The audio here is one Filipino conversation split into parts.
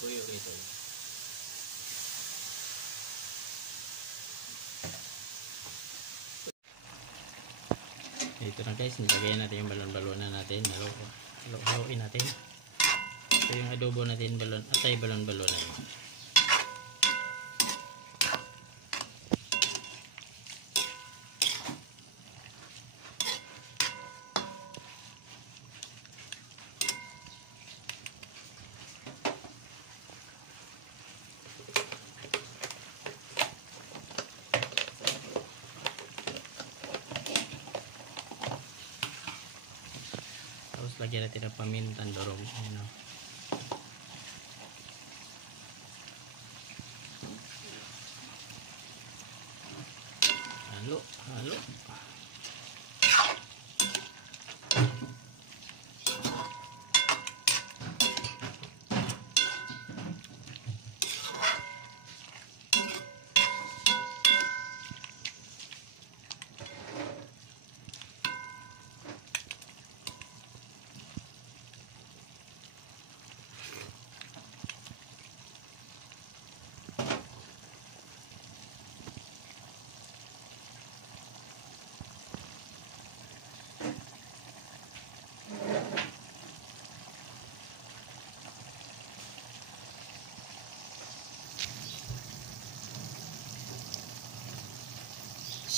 Tuyo rito. Ito na guys, nilagay natin yung balon-balonan natin. Haluin natin. Ito yung adobo natin, balon-balonan. Tapos lagyan natin ng pamintang durog. Ayan, halo.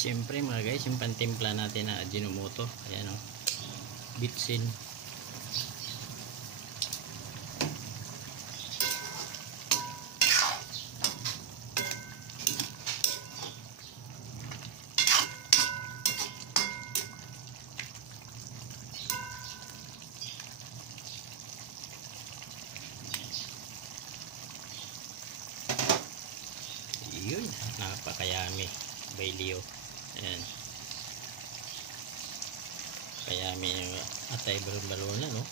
Siyempre mga guys, yung pantimpla natin na Ajinomoto, ayan o, bitsin. Yun, napakayami, bailio. Ayan. Kaya may atay balon-balonan, no?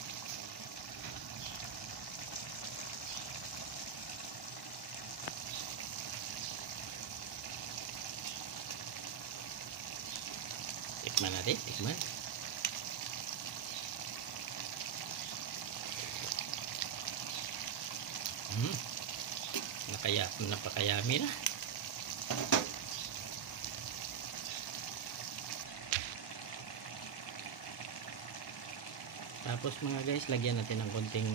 Tikman natin, tikman. Napakayami na. Tapos mga guys, lagyan natin ng konting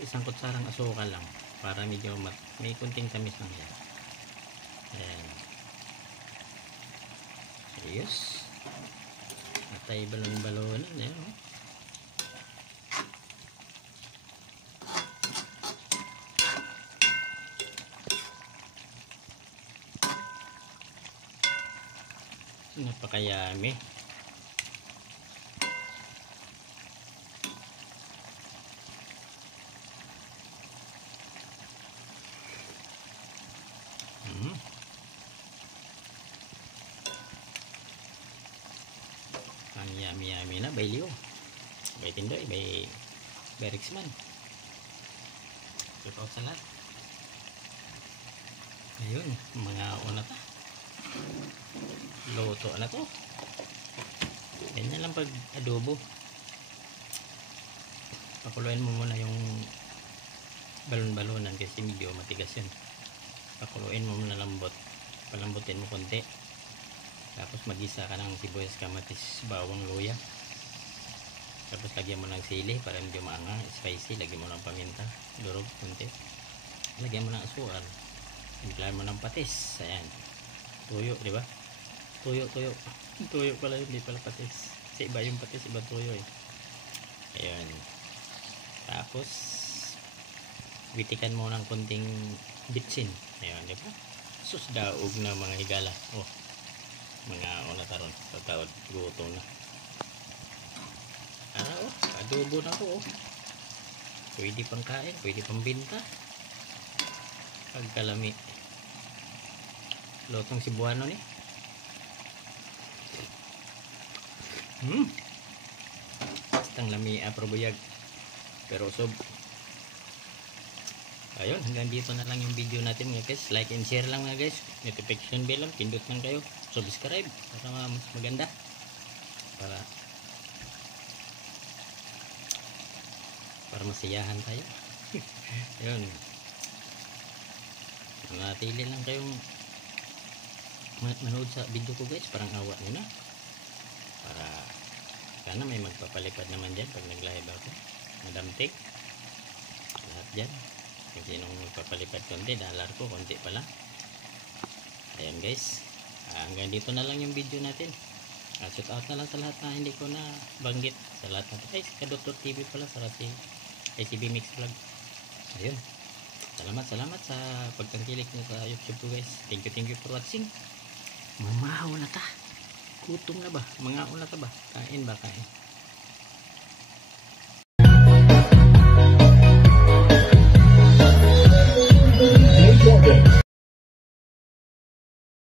isang kutsarang asukal lang para medyo may konting tamis lang yan. Ayan. Ayos. Atay balon-balonan. Ayan, oh. Napakayami. Ang yummy na bailio. Bay tindoy, bay Rixman. Tukaw salat. Ayun, mga una ta. Luto na to. Ganyan lang pag adobo. Pakuluin mo muna yung balon-balonan kasi medyo matigas yun. Pakuluin mo muna lambot. Palambutin mo konti. Tapos magisa ka ng sibuyas, kamatis, bawang, luya. Tapos lagyan mo ng sili para medyo maanga, spicy. Lagyan mo ng paminta, durog, konti. Lagyan mo ng asukal. Lagyan mo ng patis. Ayan. Tuyo, di ba? Tuyo. Tuyo pala yun, hindi pala patis. Kasi iba yung patis, iba tuyo eh. Ayan. Tapos witikan mo ng konting bitsin. Ayan, di ba? Sus daog na mga higala. Oh, mga una taron. Pagkaod, gutom na. Oh, adobo na ko oh. Pwede pang kain, pwede pang binta. Pagkalami. Lotong Cebuano ni. Bastang lami aprobuyag. Pero sob. Ayun, hanggang dito na lang yung video natin mga guys. Like and share lang mga guys. Notification bell lang, pindot lang kayo. Subscribe para mas maganda. Para masiyahan tayo. Ayun. Manatili lang kayong manood sa video ko guys. Parang awa nyo na. Para sana may magpapalipad naman dyan pag nag-live ako. Madam Tig. Lahat dyan. Kung sinong magpapalipad konti, dalar ko konti pala. Ayan guys. Hanggang dito na lang yung video natin. Shout out na lang sa lahat na hindi ko na banggit. Sa lahat na ay ka Dr. TV pala sa si ICB Mix Vlog. Ayun. Salamat sa pagtangkilik nyo sa YouTube ko guys. Thank you for watching. Mamahaw na ta. Gutom na ba? Mga una ta ba? Kain ba kain?